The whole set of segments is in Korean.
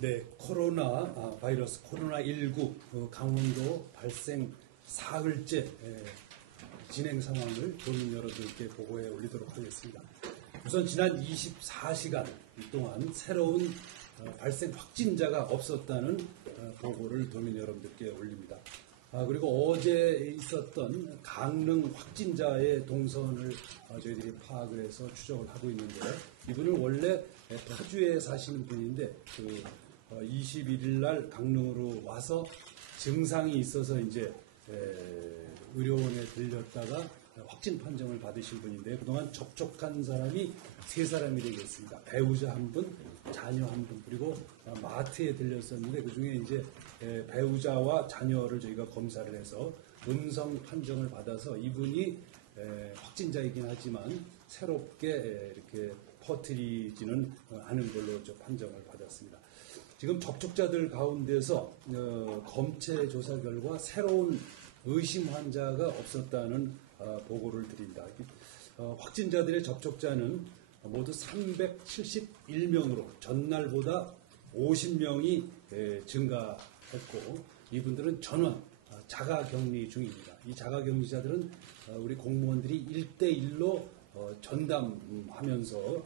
네, 바이러스 코로나19 강원도 발생 사흘째 진행 상황을 도민 여러분께 보고해 올리도록 하겠습니다. 우선 지난 24시간 동안 새로운 발생 확진자가 없었다는 보고를 도민 여러분들께 올립니다. 그리고 어제 있었던 강릉 확진자의 동선을 저희들이 파악을 해서 추적을 하고 있는데, 이분은 원래 파주에 사시는 분인데 21일 날 강릉으로 와서 증상이 있어서 이제 의료원에 들렸다가 확진 판정을 받으신 분인데, 그동안 접촉한 사람이 3사람이 되겠습니다. 배우자 1분, 자녀 1분, 그리고 마트에 들렸었는데 그중에 이제 배우자와 자녀를 저희가 검사를 해서 음성 판정을 받아서 이분이 확진자이긴 하지만 새롭게 이렇게 퍼뜨리지는 않은 걸로 판정을 받았습니다. 지금 접촉자들 가운데서 검체 조사 결과 새로운 의심 환자가 없었다는 보고를 드립니다. 확진자들의 접촉자는 모두 371명으로 전날보다 50명이 증가했고, 이분들은 전원 자가격리 중입니다. 이 자가격리자들은 우리 공무원들이 1대1로 전담하면서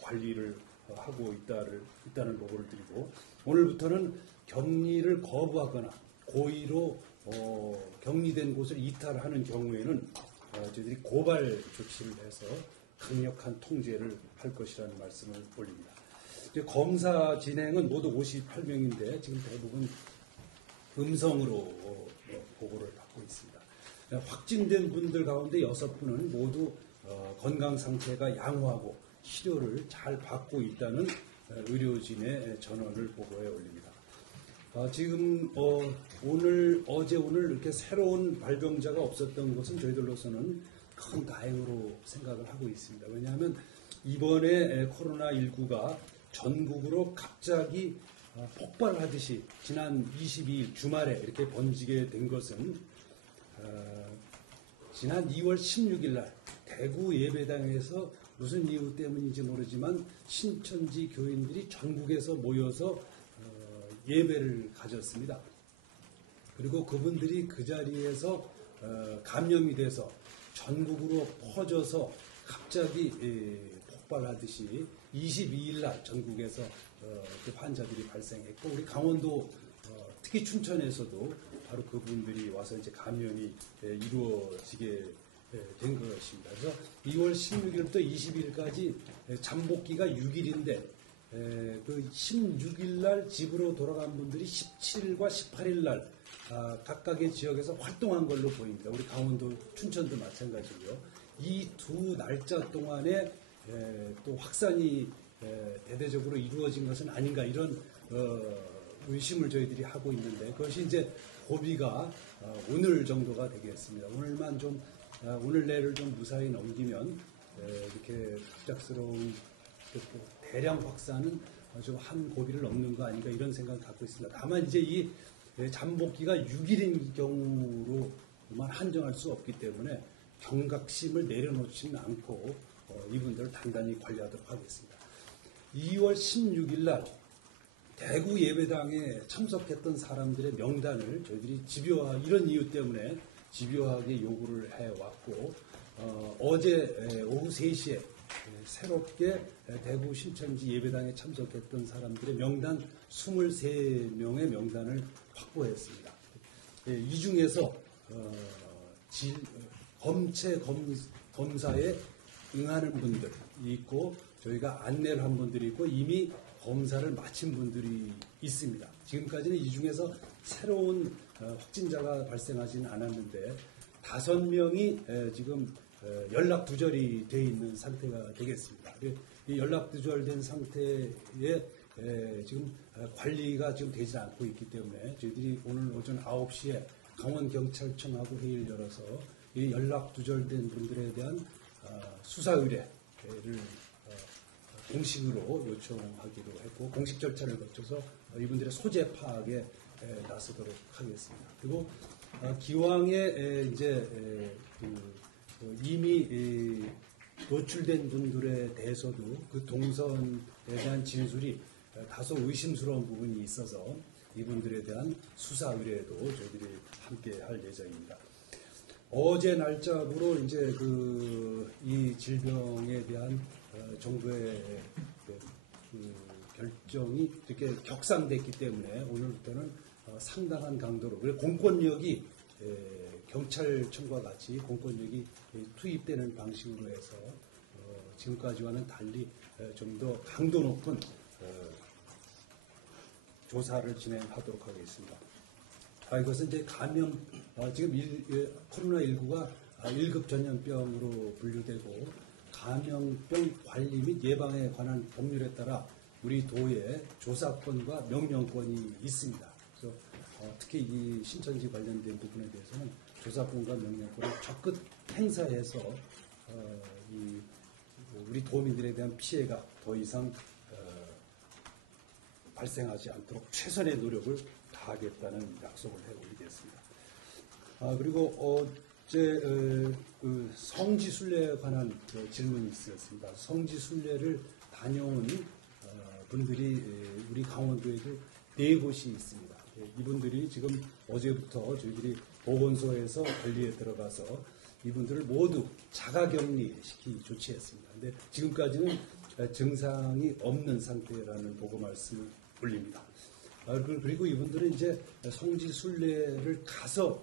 관리를 하고 있다는 보고를 드리고, 오늘부터는 격리를 거부하거나 고의로 격리된 곳을 이탈하는 경우에는 저희들이 고발 조치를 해서 강력한 통제를 할 것이라는 말씀을 올립니다. 검사 진행은 모두 58명인데 지금 대부분 음성으로 보고를 받고 있습니다. 확진된 분들 가운데 6분은 모두 건강 상태가 양호하고 치료를 잘 받고 있다는 의료진의 전원을 보고해 올립니다. 지금 어제 오늘 이렇게 새로운 발병자가 없었던 것은 저희들로서는 큰 다행으로 생각을 하고 있습니다. 왜냐하면 이번에 코로나19가 전국으로 갑자기 폭발하듯이 지난 22일 주말에 이렇게 번지게 된 것은 지난 2월 16일 날 대구 예배당에서 무슨 이유 때문인지 모르지만 신천지 교인들이 전국에서 모여서 예배를 가졌습니다. 그리고 그분들이 그 자리에서 감염이 돼서 전국으로 퍼져서 갑자기 폭발하듯이 22일 날 전국에서 그 환자들이 발생했고, 우리 강원도 특히 춘천에서도 바로 그분들이 와서 이제 감염이 이루어지게 된 것입니다. 그래서 2월 16일부터 20일까지 잠복기가 6일인데 그 16일 날 집으로 돌아간 분들이 17일과 18일 날 각각의 지역에서 활동한 걸로 보입니다. 우리 강원도 춘천도 마찬가지고요. 이 두 날짜 동안에 또 확산이 대대적으로 이루어진 것은 아닌가, 이런 의심을 저희들이 하고 있는데, 그것이 이제 고비가 오늘 정도가 되겠습니다. 오늘 내를 좀 무사히 넘기면 이렇게 갑작스러운 대량 확산은 좀 한 고비를 넘는 거 아닌가, 이런 생각을 갖고 있습니다. 다만 이제 이 잠복기가 6일인 경우로만 한정할 수 없기 때문에 경각심을 내려놓지는 않고 이분들을 단단히 관리하도록 하겠습니다. 2월 16일 날 대구 예배당에 참석했던 사람들의 명단을 저희들이 이런 이유 때문에 집요하게 요구를 해왔고, 어제 오후 3시에 새롭게 대구 신천지 예배당에 참석했던 사람들의 명단 23명의 명단을 확보했습니다. 이 중에서 검체 검사에 응하는 분들이 있고, 저희가 안내를 한 분들이 있고, 이미 검사를 마친 분들이 있습니다. 지금까지는 이 중에서 새로운 확진자가 발생하지는 않았는데 5명이 지금 연락 두절이 되어 있는 상태가 되겠습니다. 이 연락 두절된 상태에 지금 관리가 지금 되지 않고 있기 때문에 저희들이 오늘 오전 9시에 강원경찰청하고 회의를 열어서 이 연락 두절된 분들에 대한 수사 의뢰를 공식으로 요청하기로 했고, 공식 절차를 거쳐서 이분들의 소재 파악에 나서도록 하겠습니다. 그리고 기왕에 이제 이미 노출된 분들에 대해서도 그 동선에 대한 진술이 다소 의심스러운 부분이 있어서 이분들에 대한 수사 의뢰도 저희들이 함께 할 예정입니다. 어제 날짜로 이제 이 질병에 대한 정부의 결정이 이렇게 격상됐기 때문에 오늘부터는 상당한 강도로, 그리고 공권력이 경찰청과 같이 공권력이 투입되는 방식으로 해서 지금까지와는 달리 좀 더 강도 높은 조사를 진행하도록 하겠습니다. 이것은 이제 지금 코로나19가 1급 전염병으로 분류되고 감염병 관리 및 예방에 관한 법률에 따라 우리 도에 조사권과 명령권이 있습니다. 그래서 특히 이 신천지 관련된 부분에 대해서는 조사권과 명령권을 적극 행사해서 우리 도민들에 대한 피해가 더 이상 발생하지 않도록 최선의 노력을 다하겠다는 약속을 해오겠습니다. 그리고 어제 성지순례에 관한 질문이 있었습니다. 성지순례를 다녀온 분들이 우리 강원도에도 4곳이 있습니다. 이분들이 지금 어제부터 저희들이 보건소에서 관리에 들어가서 이분들을 모두 자가격리시키 조치했습니다. 근데 지금까지는 증상이 없는 상태라는 보고 말씀을 올립니다. 그리고 이분들은 이제 성지순례를 가서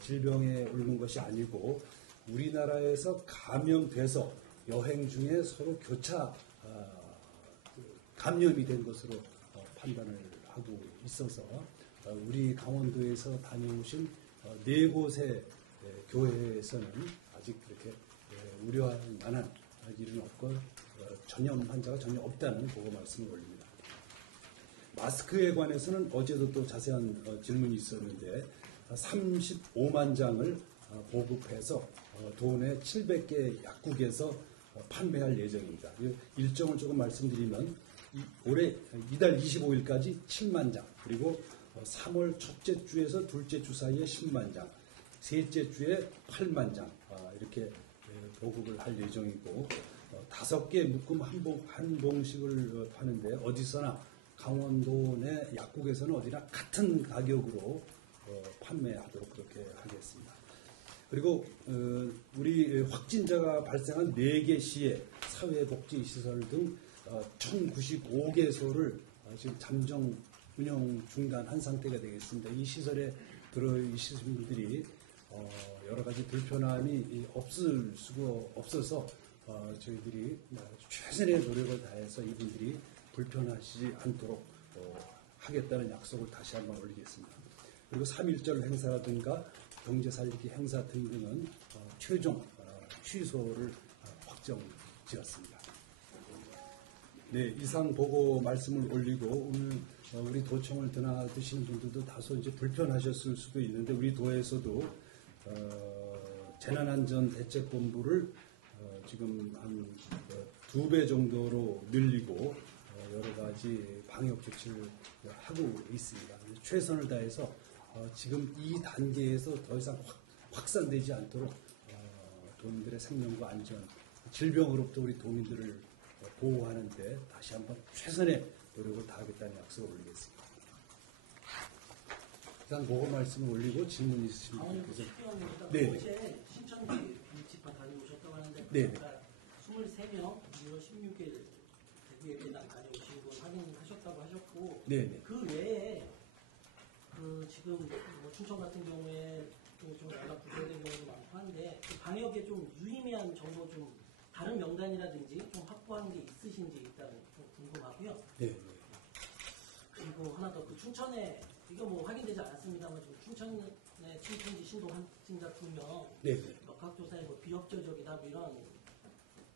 질병에 옮는 것이 아니고 우리나라에서 감염돼서 여행 중에 서로 교차 감염이 된 것으로 판단을 하고 있어서 우리 강원도에서 다녀오신 4곳의 교회에서는 아직 그렇게 우려할 만한 일은 없고 전염 환자가 전혀 없다는 보고 말씀을 올립니다. 마스크에 관해서는 어제도 또 자세한 질문이 있었는데 35만 장을 보급해서 도내 700개 약국에서 판매할 예정입니다. 일정을 조금 말씀드리면 올해 이달 25일까지 7만 장, 그리고 3월 첫째 주에서 둘째 주 사이에 10만 장, 셋째 주에 8만 장 이렇게 보급을 할 예정이고 5개 묶음 한 봉씩을 파는데 어디서나 강원도 내 약국에서는 어디나 같은 가격으로 판매하도록 그렇게 하겠습니다. 그리고 우리 확진자가 발생한 4개 시의 사회복지시설 등 1095개소를 지금 잠정 운영 중단한 상태가 되겠습니다. 이 시설에 들어있으신 분들이 여러 가지 불편함이 없을 수가 없어서 저희들이 최선의 노력을 다해서 이분들이 불편하시지 않도록 하겠다는 약속을 다시 한번 올리겠습니다. 그리고 3.1절 행사라든가 경제살리기 행사 등등은 최종 취소를 확정지었습니다. 네, 이상 보고 말씀을 올리고 오늘 우리 도청을 드나드시는 분들도 다소 이제 불편하셨을 수도 있는데 우리 도에서도 재난안전대책본부를 지금 한 2배 정도로 늘리고 여러 가지 방역 조치를 하고 있습니다. 최선을 다해서 지금 이 단계에서 더 이상 확산되지 않도록 도민들의 생명과 안전, 질병으로부터 우리 도민들을 보호하는 데 다시 한번 최선의 노력을 다하겠다는 약속을 올리겠습니다. 일단 보고 말씀을 올리고 질문 있으신 분께서 네. 어제 신천지 집회 다녀오셨다고 하는데 네. 23명 2월 16일 대구 예배당 다녀오신 분 확인하셨다고 하셨고 네네. 그 외에 지금 뭐 춘천 같은 경우에 좀 연락 부재된 경우도 많고 한데 방역에 좀 유의미한 정보 좀 다른 명단이라든지 좀 확보한 게 있으신지 일단 좀 궁금하고요. 네. 그리고 하나 더 춘천에 이거 뭐 확인되지 않았습니다만 지금 춘천에 신천지 신도 확진자 2명 네. 역학조사에 뭐 비협조적이다 뭐 이런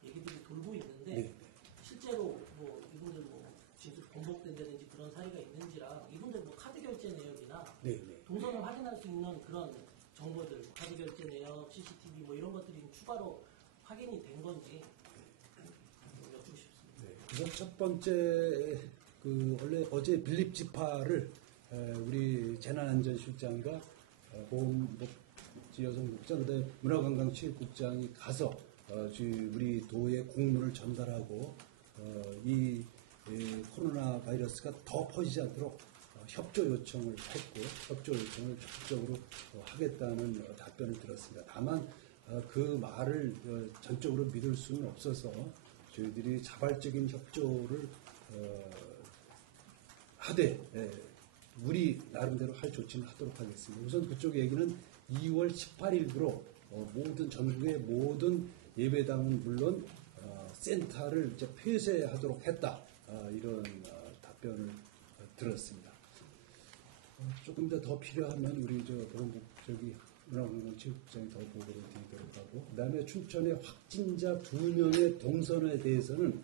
얘기들이 돌고 있는데 네. 실제로 뭐 이분들 뭐 진술 번복된다든지 그런 사례가 있는지랑 이분들 뭐 카드 결제 내역이나 네. 동선을 확인할 수 있는 그런 정보들 카드 결제 내역, CCTV 뭐 이런 것들이 추가로 확인이 된 건지 여쭙고 싶습니다. 네. 우선 첫 번째 원래 어제 빌립지파를 우리 재난안전실장과 보건복지여성국장, 그다음에 문화관광체육국장이 가서 우리 도에 공문을 전달하고 이 코로나 바이러스가 더 퍼지지 않도록 협조 요청을 했고 협조 요청을 적극적으로 하겠다는 답변을 들었습니다. 다만 그 말을 전적으로 믿을 수는 없어서 저희들이 자발적인 협조를 하되 우리 나름대로 할 조치는 하도록 하겠습니다. 우선 그쪽 얘기는 2월 18일부로 모든 전국의 모든 예배당은 물론 센터를 이제 폐쇄하도록 했다. 이런 답변을 들었습니다. 조금 더 필요하면 우리 문화관광체육국장이 더 보고를 드리도록 하고, 그다음에 춘천의 확진자 2명의 동선에 대해서는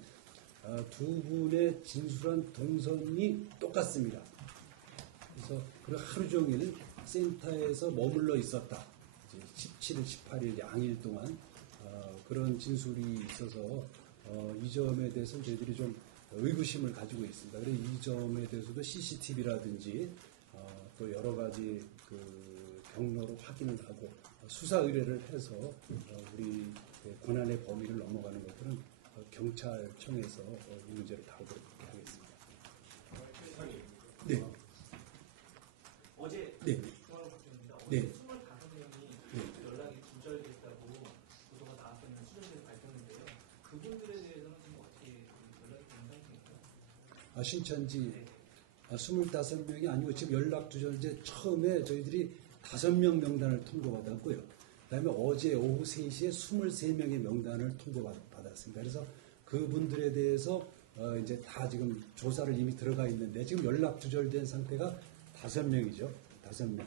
두 분의 진술한 동선이 똑같습니다. 그래서 하루 종일 센터에서 머물러 있었다. 17일, 18일 양일 동안 그런 진술이 있어서 이 점에 대해서 저희들이 좀 의구심을 가지고 있습니다. 그래서 이 점에 대해서도 CCTV라든지 또 여러 가지 그 경로로 확인을 하고 수사 의뢰를 해서 우리 권한의 범위를 넘어가는 것들은 경찰청에서 이 문제를 다루도록 하겠습니다. 네. 어제 네. 중앙국장입니다. 네. 어제 25명이 연락이 두절됐다고 보도가 나왔다는 수정에서 밝혔는데요. 그분들에 대해서는 지금 어떻게 연락이 되는 상태인가요? 신천지 25명이 아니고 지금 연락 두절제 처음에 저희들이 5명 명단을 통보받았고요. 그다음에 어제 오후 3시에 23명의 명단을 통보받았습니다. 그래서 그분들에 대해서 이제 다 지금 조사를 이미 들어가 있는데 지금 연락 두절된 상태가 5명이죠. 5명.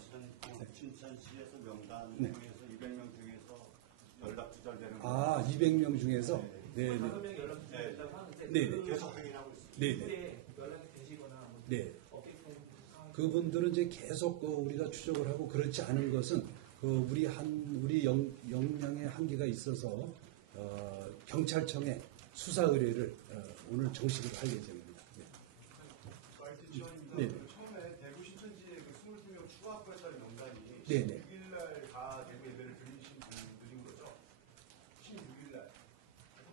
춘천시에서 명단 네. 중에서 200명 중에서 연락 두절되는 200명 중에서 네. 25명이 연락 두절됐다고 하는데 네. 그 계속 확인하고 있습니다. 네. 그분들의 연락이 되시거나 뭐 네. 업데이트되는 상황이 그분들은 이제 계속 우리가 추적을 하고 그렇지 않은 것은 우리 역량의 한계가 있어서 경찰청에 수사 의뢰를 오늘 정식으로 할 예정입니다. IT 지원입니다. 네. 처음에 대구 신천지에 23명 추가 확보했다는 명단이 네네. 16일날 가 대구 예배를 드리신 분들인 거죠. 16일날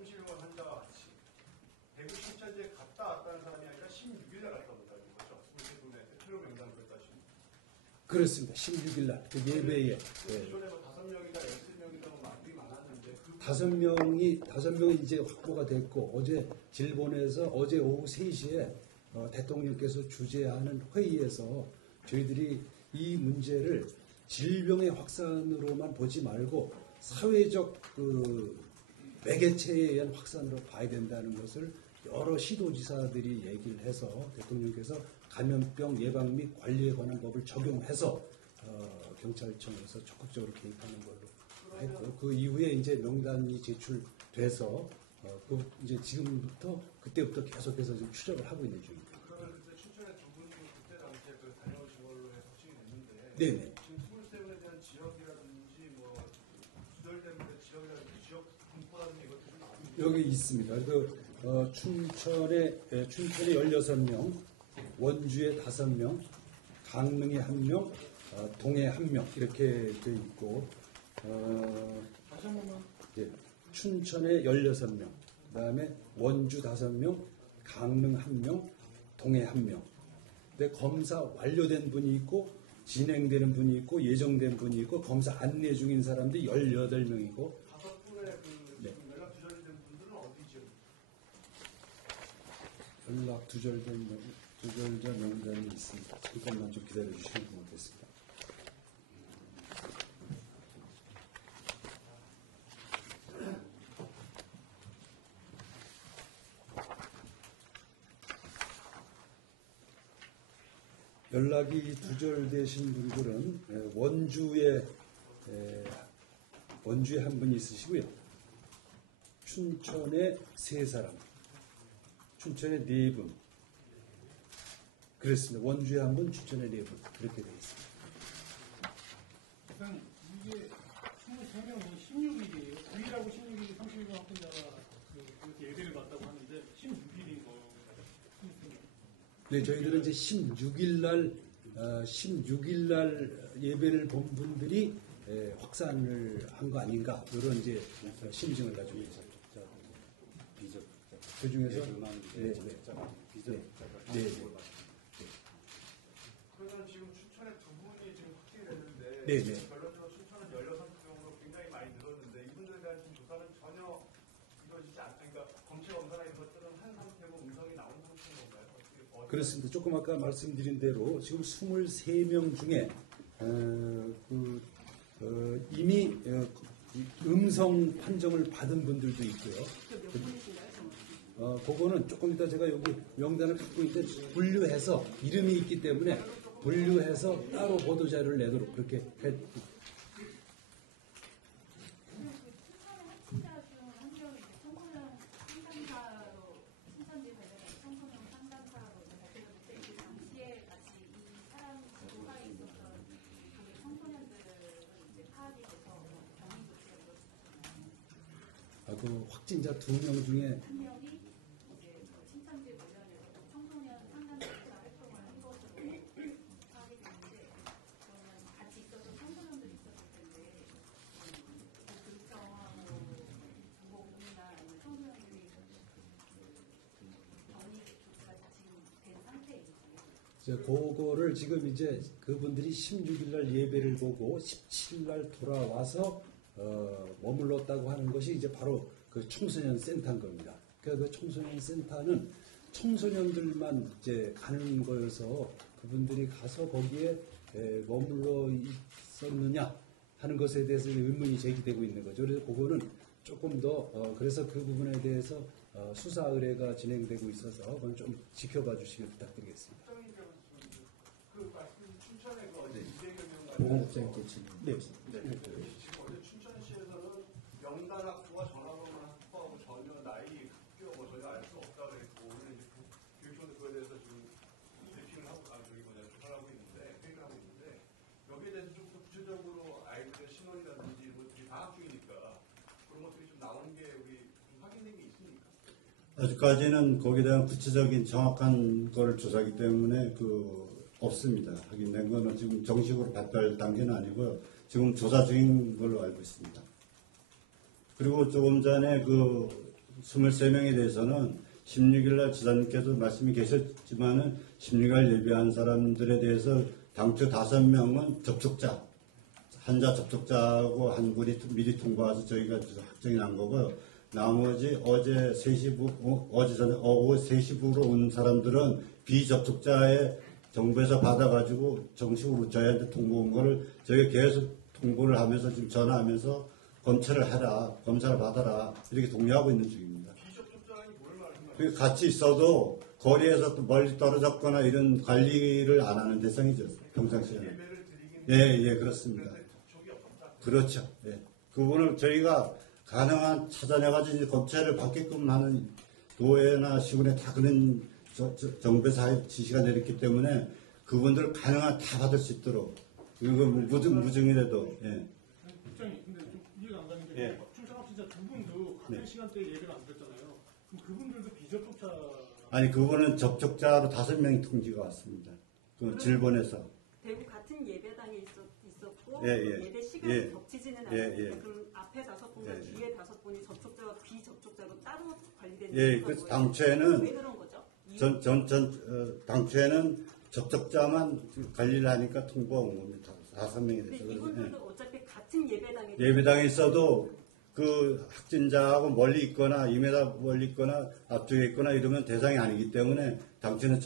30명 환자와 같이 대구 신천지에 갔다 왔다는 사람이 아니라 16일날 갔다 온다는 거죠. 23분의 최초 명단을 뺐다시면. 그렇습니다. 16일 날 예배에 기존에 5명이다 13명이다 말이 많았는데 그 5명이 이제 확보가 됐고 어제 질본에서 어제 오후 3시에 대통령께서 주재하는 회의에서 저희들이 이 문제를 질병의 확산으로만 보지 말고 사회적 매개체에 의한 확산으로 봐야 된다는 것을 여러 시도지사들이 얘기를 해서 대통령께서 감염병 예방 및 관리에 관한 법을 적용해서 경찰청에서 적극적으로 개입하는 걸로 했고 그 이후에 이제 명단이 제출돼서 이제 지금부터 그때부터 계속해서 지금 추적을 하고 있는 중입니다. 그러면 그때 춘천에 두 분이 그때 당시에 다녀오신 걸로 해서 확진이 됐는데 네네. 지금 23분에 대한 지역이라든지 뭐 두절된 지역이라든지 지역 분포라든지 이것도 좀 나옵니다. 여기 있습니다. 그래서 춘천에 16명, 원주에 5명, 강릉에 1명, 동해 1명 이렇게 돼 있고 다시 한 번만 예, 춘천에 16명, 그다음에 원주 5명, 강릉 1명, 동해 1명. 근데 검사 완료된 분이 있고 진행되는 분이 있고 예정된 분이 있고 검사 안내 중인 사람들이 18명이고 5분의 네. 연락 두절된 분들은 어디 지역? 연락 두절자 명단이 있습니다. 잠깐만 좀 기다려 주시면 고맙겠습니다. 연락이 두절되신 분들은 원주에 한 분 있으시고요. 춘천에 3사람, 춘천에 4분. 그렇습니다. 원주에 1분, 춘천에 4분. 그렇게 되어 있습니다. 일단 이게 23명이 16일이에요. 9일하고 16일이 30일 확진자가 그렇게 예배를 받다고 하는데 16일인 거예요. 네, 저희들은 이제 16일 날 예배를 본 분들이 확산을 한 거 아닌가 이런 이제 심증을 가지고 있습니다. 그 중에서 예술만 네, 적자가 비적자가 네. 그러면 지금 춘천에 두 분이 지금 확진이 됐는데 네, 네. 결론적으로 춘천은 16명으로 굉장히 많이 늘었는데 이분들에 대한 지금 조사는 전혀 이루어지지 않으니까 검체 검사나 이런 것들은 한 상태고 음성이 나온 상태인 건가요? 어떻게 그렇습니다. 조금 아까 말씀드린 대로 지금 23명 중에 이미 음성 판정을 받은 분들도 있고요. 몇 분이신가요? 그거는 조금 이따 제가 여기 명단을 갖고 있는데 분류해서 이름이 있기 때문에 분류해서 따로 보도자료를 내도록 그렇게 확진자 중 한 명이 청소년 상담사로 신천지 관련해서 청소년 상담사로 발표됐는데 그 당시에 같이 이 사람 지도하에 있었던 그 청소년들은 이제 파악이 돼서 격리 조치가 이루어졌잖아요. 그 확진자 2명 중에 한 명이 이제 그 신천지 관련해서 청소년 상담사 활동을 한 것으로 파악이 됐는데 그러면 같이 있었던 청소년들이 있었을 텐데 그 교육청하고 정보공이나 아니면 청소년들이 격리 조치가 지금 된 상태인지 그거를 지금 이제 그분들이 16일 날 예배를 보고 17일 날 돌아와서 머물렀다고 하는 것이 이제 바로 그 청소년 센터인 겁니다. 그러니까 그 청소년 센터는 청소년들만 이제 가는 거여서 그분들이 가서 거기에 머물러 있었느냐 하는 것에 대해서 의문이 제기되고 있는 거죠. 그래서 그거는 조금 더 그래서 그 부분에 대해서 수사 의뢰가 진행되고 있어서 그건 좀 지켜봐 주시길 부탁드리겠습니다. 그 말씀 춘천에 그 어제 200여 명 보건복지관께 질문. 네. 지금 어제 춘천시에서는 명단 확보와 전화번호만 확보하고 전혀 나이, 학교 뭐 전혀 알 수 없다 그랬고 오늘 이제 교육청도 그거에 대해서 지금 브리핑을 하고 조사를 하고 있는데 회의를 하고 있는데 여기에 대해서 좀 더 구체적으로 아이들의 신원이라든지 이런 것들이 방학 중이니까 그런 것들이 좀 나오는 게 우리 좀 확인된 게 있습니까? 아직까지는 거기에 대한 구체적인 정확한 거를 조사하기 때문에 없습니다. 확인된 거는 지금 정식으로 발표할 단계는 아니고요. 지금 조사 중인 걸로 알고 있습니다. 그리고 조금 전에 23명에 대해서는 16일 날 지사님께서 말씀이 계셨지만은 16일 날 예배한 사람들에 대해서 당초 5명은 접촉자, 환자 접촉자하고 한 분이 미리 통보해서 저희가 확정이 난 거고요. 나머지 어제 3시, 어제 전에 오후 3시부로 온 사람들은 비접촉자의 정부에서 받아가지고 정식으로 저희한테 통보한 거를 저희가 계속 통보를 하면서 지금 전화하면서 검체를 해라, 검사를 받아라 이렇게 독려하고 있는 중입니다. 비접촉자라니 뭘 말하는 거예요? 같이 있어도 거리에서 또 멀리 떨어졌거나 이런 관리를 안 하는 대상이죠. 평상시에는. 예배를 드리긴 예, 그렇습니다. 했는데 접촉이 없었다. 그렇죠. 예. 그분을 저희가 가능한 찾아내가지고 이제 검체를 받게끔 하는 도회나 시군에 다 그런 정부에서 지시가 내렸기 때문에 그분들 가능한 다 받을 수 있도록 이건 무증이라도 예. 국장님, 근데 좀 이해가 안 가는 게 예. 춘천 확진자 두 분도 같은 네. 시간대에 예배가 안 됐잖아요. 그럼 그분들도 비접촉자 아니 그분은 접촉자로 5명이 통지가 왔습니다. 그 질본에서 대구 같은 예배당에 있었고 예, 예. 예배 시간이 예. 겹치지는 예, 않았는데 예. 그럼 앞에 5분과 예, 예. 뒤에 5분이 접촉자와 비접촉자로 따로 관리되는 예, 거예요? 그래서 당초에는 왜 그런 거죠? 당초에는 접촉자만 관리를 하니까 통보한 겁니다. 5명이 근데 돼서. 이분들도 어차피 같은 예배당에 예배당에 있어도 그 확진자하고 멀리 있거나 2m 멀리 있거나 앞쪽에 있거나 이러면 대상이 아니기 때문에 당초에는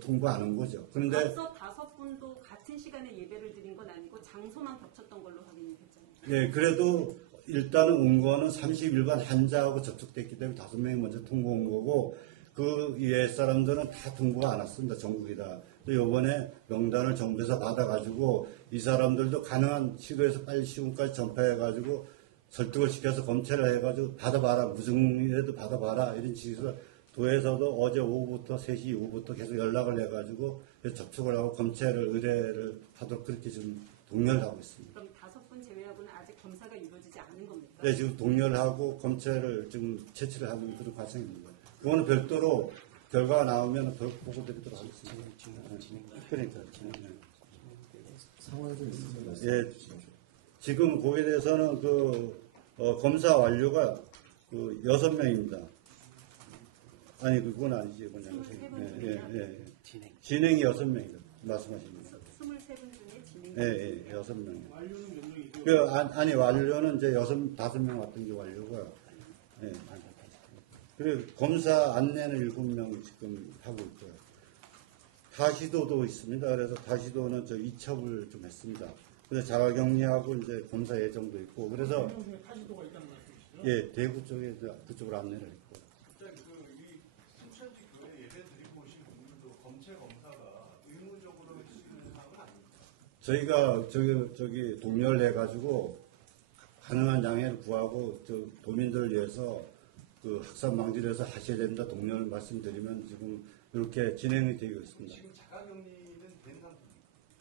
통보 안 한 거죠. 그런데 앞서 5분도 같은 시간에 예배를 드린 건 아니고 장소만 겹쳤던 걸로 확인이 됐잖아요. 예, 그래도 일단은 온 거는 31번 환자하고 접촉됐기 때문에 5명이 먼저 통보한 거고 그 이외 사람들은 다 통보가 안 왔습니다. 전국이다. 또 이번에 명단을 정부에서 받아가지고 이 사람들도 가능한 시도에서 빨리 시군까지 전파해가지고 설득을 시켜서 검체를 해가지고 받아봐라. 무증이라도 받아봐라. 이런 식으로 도에서도 어제 오후부터 3시 이후부터 계속 연락을 해가지고 접촉을 하고 검체를 의뢰를 하도록 그렇게 지금 독려를 하고 있습니다. 그럼 5분 제외하고는 아직 검사가 이루어지지 않은 겁니까? 네, 지금 독려를 하고 검체를 지금 채취를 하는 그런 과정입니다. 그거는 별도로 결과가 나오면 보고드리도록 하겠습니다. 그러니까. 상황이 좀 있으세요? 예, 지금 거기에 대해서는 검사 완료가 6명입니다. 아니 그건 아니지 그냥 23분 진행이 6명이다 말씀하신 거. 23분 중에 진행. 예, 6명. 완료는 몇 명이죠? 아니 완료는 이제 5명 왔던 게 완료고요. 예. 그리고 검사 안내는 7명 지금 하고 있고요. 다시도도 있습니다. 그래서 다시도는 저 이첩을 좀 했습니다. 그래서 자가격리하고 이제 검사 예정도 있고 그래서 3명 중에 타시도가 있다는 말씀이시죠? 예 대구 쪽에 그쪽으로 안내를 했고. 갑자기 이 신천지 교회 예배 드리고 오신 분들도 검체 검사가 의무적으로 해주시는 사항은 아닙니다. 저희가 저기 동료를 해가지고 가능한 양해를 구하고 저 도민들을 위해서 그 확산 방지를 해서 하셔야 된다 동료를 말씀드리면 지금 이렇게 진행이 되고 있습니다. 지금 자가격리는 된 상태입니다.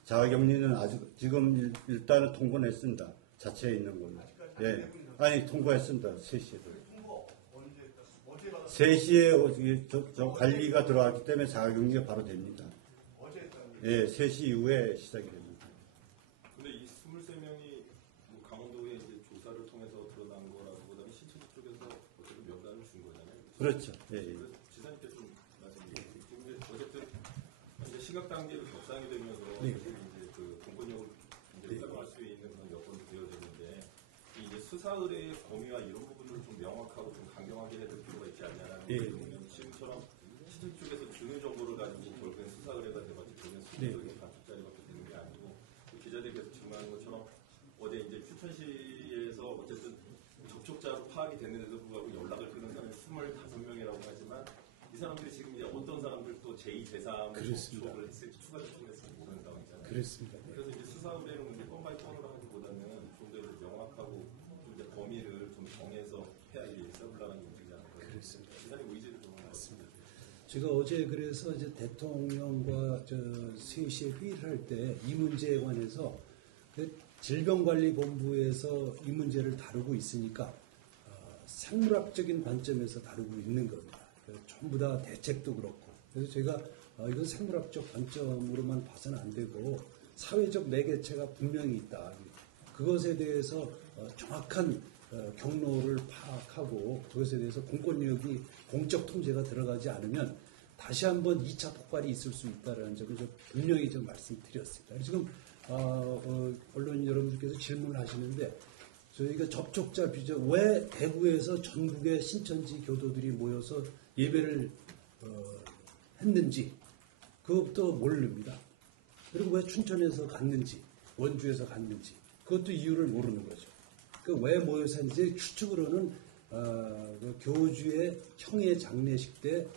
자가격리는 아직 지금 일단은 통보했습니다. 자체에 있는 걸로. 예. 아니 통보했습니다. 3시에도. 통보 언제 받았어요? 3시에 저 관리가 들어왔기 때문에 자가격리가 바로 됩니다. 어제 했다는 예, 3시 이후에 시작이 됩니다. 근데 이 23명이 뭐 강원도에 이제 조사를 통해서 드러난 거라기보다는 신천지 쪽에서 어쨌든 명단을 준 거잖아요. 그렇죠. 예, 예. 그래서 지사님께 좀 말씀드리겠습니다. 지금 어쨌든 이제 시각 단계로 격상이 되면서 네. 이제 그 공권력을 이제 활용할 수 있는 그런 여건이 되어지는데 이제 수사 의뢰의 범위와 이런 부분을 좀 명확하고 좀 강경하게 해야 될 필요가 있지 않냐라는 예. 거거든요. 지금처럼 신천지 쪽에서 주는 정보를 가지고 결국엔 수사 의뢰가 돼가지고 결국엔 수사적인 단축자리밖에 되는 게 아니고 기자들이 계속 증명하는 것처럼 어제 이제 추천시에서 어쨌든 접촉자로 파악이 됐는데도 불구하고 연락을 끊은 사람이 25명이라고 하지만 이 사람들이 지금 이제 어떤 사람들 또 제2, 제3을 그렇습니다. 접촉을 했을지 추가 접촉을 했을지 모르는 상황이잖아요. 그렇습니다. 네. 그래서 이제 수사 의뢰는 이제 뻔바이 뻔으로 하기보다는 좀 더 명확하고 좀 이제 범위를 좀 정해서 해야 이게 써보려는 움직이지 않을까. 그렇습니다. 기사님 의지를 좀 맞습니다. 제가 어제 그래서 이제 대통령과 3시에 회의를 할 때 이 문제에 관해서 그 질병관리본부에서 이 문제를 다루고 있으니까 생물학적인 관점에서 다루고 있는 겁니다. 전부 다 대책도 그렇고. 그래서 제가 이건 생물학적 관점으로만 봐서는 안 되고 사회적 매개체가 분명히 있다. 그것에 대해서 정확한 경로를 파악하고 그것에 대해서 공권력이 공적 통제가 들어가지 않으면 다시 한번 2차 폭발이 있을 수 있다는 점을 좀 분명히 좀 말씀드렸습니다. 지금 언론 여러분들께서 질문을 하시는데 저희가 접촉자 비전 왜 대구에서 전국의 신천지 교도들이 모여서 예배를 했는지 그것도 모릅니다. 그리고 왜 춘천에서 갔는지 원주에서 갔는지 그것도 이유를 모르는 거죠. 왜 모여서 했는지 추측으로는 그 교주의 형의 장례식 때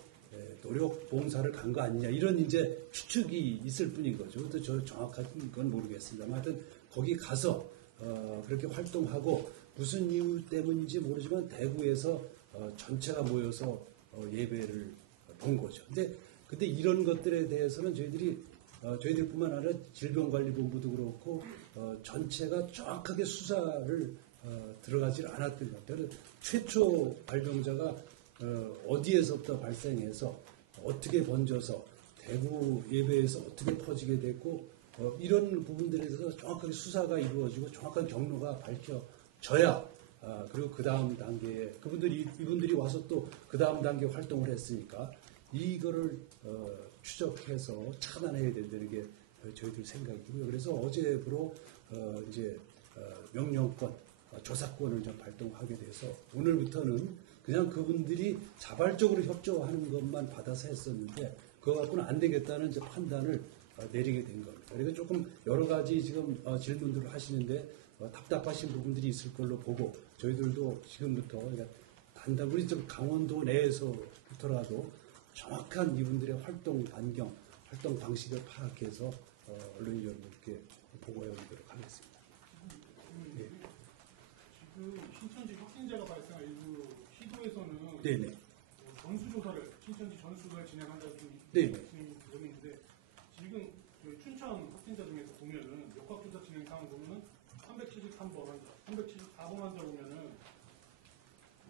노력 봉사를 간 거 아니냐 이런 이제 추측이 있을 뿐인 거죠. 그것도 저 정확한 건 모르겠습니다. 하여튼 거기 가서 그렇게 활동하고 무슨 이유 때문인지 모르지만 대구에서 전체가 모여서 예배를 본 거죠. 근데 이런 것들에 대해서는 저희들뿐만 아니라 질병관리본부도 그렇고 전체가 정확하게 수사를 들어가지 않았던 것 같아요. 최초 발병자가 어디에서부터 발생해서 어떻게 번져서 대구 예배에서 어떻게 퍼지게 됐고 이런 부분들에 대해서 정확하게 수사가 이루어지고 정확한 경로가 밝혀져야 그리고 그 다음 단계에 이분들이 와서 또 그 다음 단계 활동을 했으니까 이거를 추적해서 차단해야 된다는 게 저희들 생각이고요. 그래서 어제부로 이제 명령권, 조사권을 좀 발동하게 돼서 오늘부터는 그냥 그분들이 자발적으로 협조하는 것만 받아서 했었는데 그거 갖고는 안 되겠다는 이제 판단을 내리게 된 겁니다. 그리고 조금 여러 가지 지금 질문들을 하시는데 답답하신 부분들이 있을 걸로 보고 저희들도 지금부터 단단 우리 좀 강원도 내에서부터라도 정확한 이분들의 활동 반경, 활동 방식을 파악해서 언론인 여러분께 보고해 드리도록 하겠습니다. 네. 지금 신천지 확진자가 발생한 일부 시도에서는 네네. 전수조사를 신천지 전수조사를 진행한다고 좀 네네. 말씀이 드렸는데 지금 저희 춘천 확진자 중에서 보면은 역학조사 진행 상황 보면은 373번 환자, 374번 환자 보면은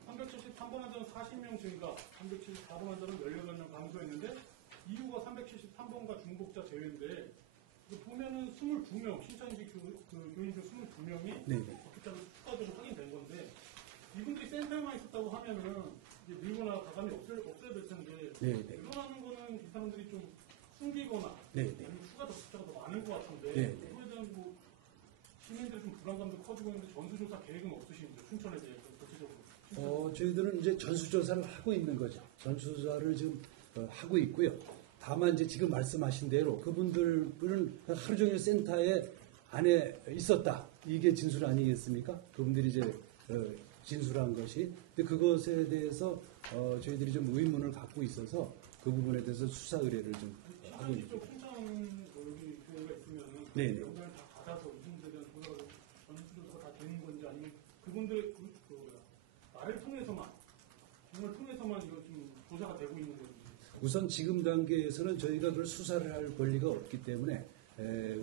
373번 환자는 40명 증가, 374번 환자는 18명 감소했는데 이유가 373번과 중복자 제외인데 보면은 22명 신천지 교인 중 22명이 네네. 확진자로 추가적으로 확인된 건데 이분들이 센터에만 있었다고 하면은 이제 밀거나 가감이 없어야 될 텐데 네, 네. 일어나는 거는 이 사람들이 좀 숨기거나 네, 네. 아니면 추가 숫자가 더 많은 것 같은데 네, 네. 그거에 대한 뭐 시민들 좀 불안감도 커지고 있는데 전수조사 계획은 없으신지 춘천에 대해서 구체적으로. 저희들은 이제 전수조사를 하고 있는 거죠. 전수조사를 지금 하고 있고요. 다만 이제 지금 말씀하신 대로 그분들은 하루 종일 센터에 안에 있었다. 이게 진술 아니겠습니까? 그분들이 이제 진술한 것이. 근데 그것에 대해서 저희들이 좀 의문을 갖고 있어서 그 부분에 대해서 수사 의뢰를 좀 하고 있는 거죠. 춘천 여기 교회가 있으면은 네네. 연결 다 받아서 이분들에 대한 조사가 전수조사가 다 되는 건지 아니면 그분들 나를 통해서만 정말 통해서만 이거 좀 조사가 되고 있는 건지. 우선 지금 단계에서는 저희가 그걸 수사를 할 권리가 없기 때문에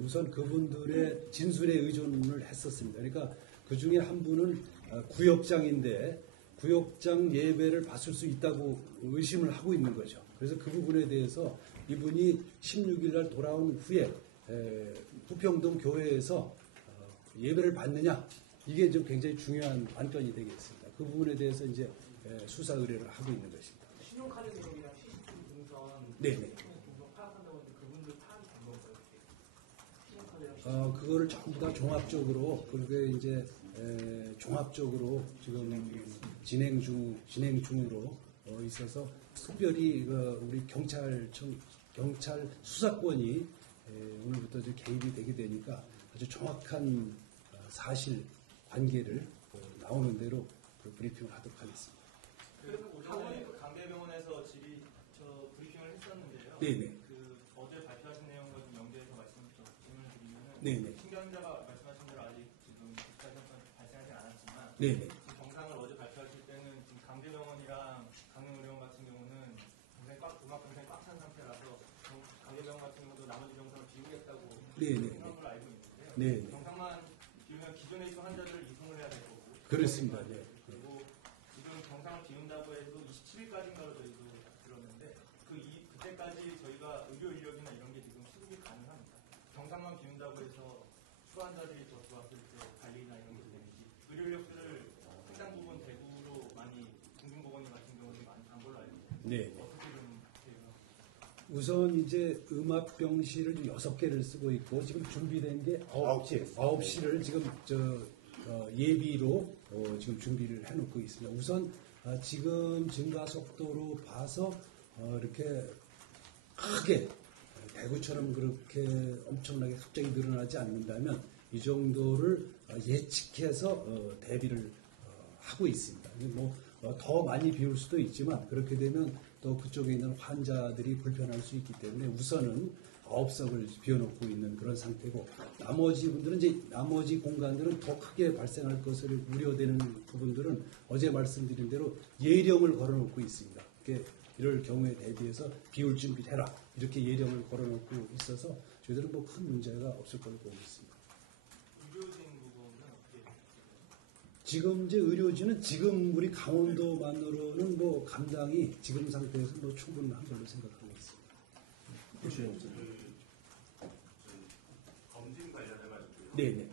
우선 그분들의 진술에 의존을 했었습니다. 그러니까 그 중에 한 분은 구역장인데 구역장 예배를 받을 수 있다고 의심을 하고 있는 거죠. 그래서 그 부분에 대해서 이분이 16일 날 돌아온 후에 부평동 교회에서 예배를 받느냐 이게 좀 굉장히 중요한 관건이 되겠습니다. 그 부분에 대해서 이제 수사 의뢰를 하고 있는 것입니다. 신용카드 내용이랑 CCTV 동선 네네. 동선 파악한다고 하는데 그분들 파악이 된 건가요? 신용카드랑 그거를 전부 다 종합적으로 그렇게 이제 종합적으로 지금 진행 중으로 있어서 특별히 우리 경찰 수사권이 오늘부터 이제 개입이 되게 되니까 아주 정확한 사실 관계를 나오는 대로 브리핑을 하도록 하겠습니다. 그 오전에 강대병원에서 브리핑을 했었는데요. 네네. 그 어제 발표하신 내용과 좀 연계해서 질문을 드리면은 네네. 신경자가 말씀하신 대로 아직 지금 국가 현상 발생하지 않았지만 네네. 지금 정상을 어제 발표하실 때는 지금 강대병원이랑 강릉의료원 같은 경우는 굉장히 음악 굉장히 꽉 찬 상태라서 강대병원 같은 경우도 나머지 병상을 비우겠다고 네네. 그런 걸 알고 있는데요. 네네. 정상만 비우면 기존에 있던 환자들을 이송을 해야 될 거고. 그렇습니다. 네. 그리고 지금 정상을 비운다고 해도 27일까지인가로 저희도 들었는데 그때까지 저희가 의료 인력이나 이런 게 지금 수급이 가능합니다. 정상만 비운다고 해서 수환자들이 더 들어왔을 때 관리나 이런 게 되는지 의료 인력들을 상당 부분 대구로 많이 중증보건이 같은 경우는 많이 간 걸로 알고 있는데 네. 어떻게 좀 저희가 우선 이제 음압병실을 6개를 쓰고 있고 지금 준비된 게 9시를 지금 예비로 지금 준비를 해놓고 있습니다. 우선 지금 증가 속도로 봐서 이렇게 크게 대구처럼 그렇게 엄청나게 갑자기 늘어나지 않는다면 이 정도를 예측해서 대비를 하고 있습니다. 더 많이 비울 수도 있지만 그렇게 되면 또 그쪽에 있는 환자들이 불편할 수 있기 때문에 우선은 9석을 비워놓고 있는 그런 상태고 나머지 분들은 이제 나머지 공간들은 더 크게 발생할 것을 우려되는 부분들은 어제 말씀드린 대로 예령을 걸어놓고 있습니다. 이럴 경우에 대비해서 비울 준비를 해라 이렇게 예령을 걸어놓고 있어서 저희들은 뭐 큰 문제가 없을 걸로 보고 있습니다. 의료진 부분은 어떻게 지금 이제 의료진은 지금 우리 강원도만으로는 뭐 감당이 지금 상태에서 뭐 충분한 걸로 생각하고 있습니다. 검진 관련해가지고요. 네네.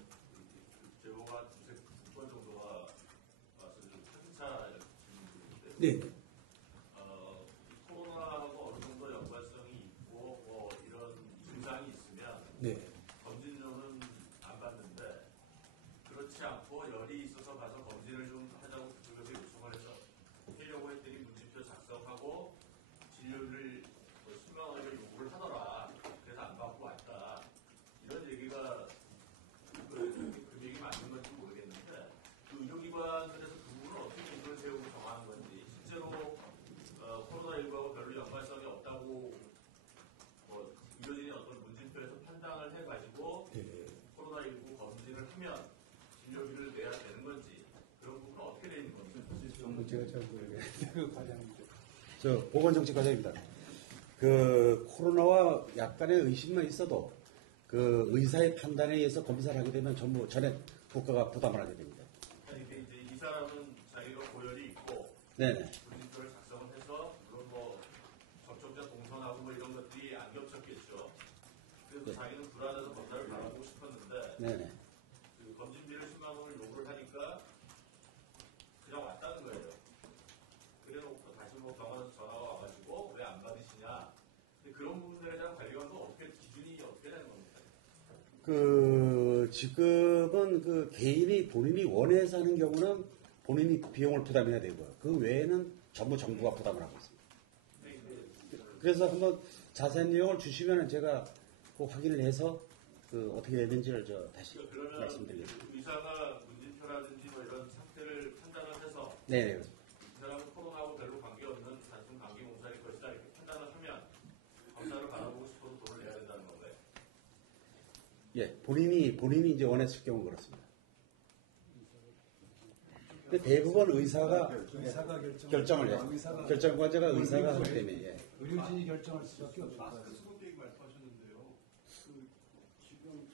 제보가 두 번 정도가 와서 좀 편차 질문인데 네네. 코로나하고 어느 정도 연관성이 있고 뭐 이런 증상이 있으면 네. 검진료는 안 받는데 그렇지 않고 열이 있어서 가서 검진을 좀 하자고 그쪽에서 요청을 해서 하려고 했더니 문진표 작성하고 진료를 10만 원을 요구를 하더라. 그래서 안 받고 왔다. 이런 얘기가 금액이 맞는 건지 모르겠는데 그 의료기관들에서 그 부분을 어떻게 기준을 세우고 정하는 건지 실제로 코로나19하고 별로 연관성이 없다고 의료진이 어떤 문진표에서 판단을 해가지고 코로나19 검진을 하면 진료비를 내야 되는 건지 그런 부분은 어떻게 되어 있는 건지 제가 잘 모르겠어요. 그 과장님들. 저 보건정책 과장입니다. 그 코로나와 약간의 의심만 있어도 그 의사의 판단에 의해서 검사를 하게 되면 전부 전액 국가가 부담을 하게 됩니다. 아니, 이제 이 사람은 자기가 고열이 있고 네네. 문진표를 작성을 해서 물론 뭐 접촉자 동선하고 뭐 이런 것들이 안 겹쳤겠죠. 그래서 네. 자기는 불안해서 검사를 받아보고 싶었는데 네네. 그 검진비를 10만 원을 요구를 하니까 그냥 왔다는 거예요. 그래놓고 다시 뭐 병원에서 전화가 와가지고 왜 안 그런 부분들에 대한 관리관도 어떻게 기준이 어떻게 되는 겁니까? 지금은 개인이 본인이 원해서 하는 경우는 본인이 비용을 부담해야 되고요. 그 외에는 전부 정부가 부담을 하고 있습니다. 그래서 한번 자세한 내용을 주시면 제가 꼭 확인을 해서 어떻게 되는지를 다시 그러면 말씀드리겠습니다. 의사가 문진표라든지 뭐 이런 상태를 판단을 해서 네. 이 사람은 코로나하고 별로 관계없는 단순 감기 몸살일 것이다 이렇게 판단을 하면 검사를 받아보고 싶어도 돈을 내야 된다는 건가요? 예, 본인이 이제 원했을 경우 그렇습니다. 근데 대부분 의사가 결정을 해요. 결정권자가 의사가 하기 때문에. 예. 의료진이 결정할 수밖에 없어요. 마스크 수급 얘기 말씀하셨는데요. 지금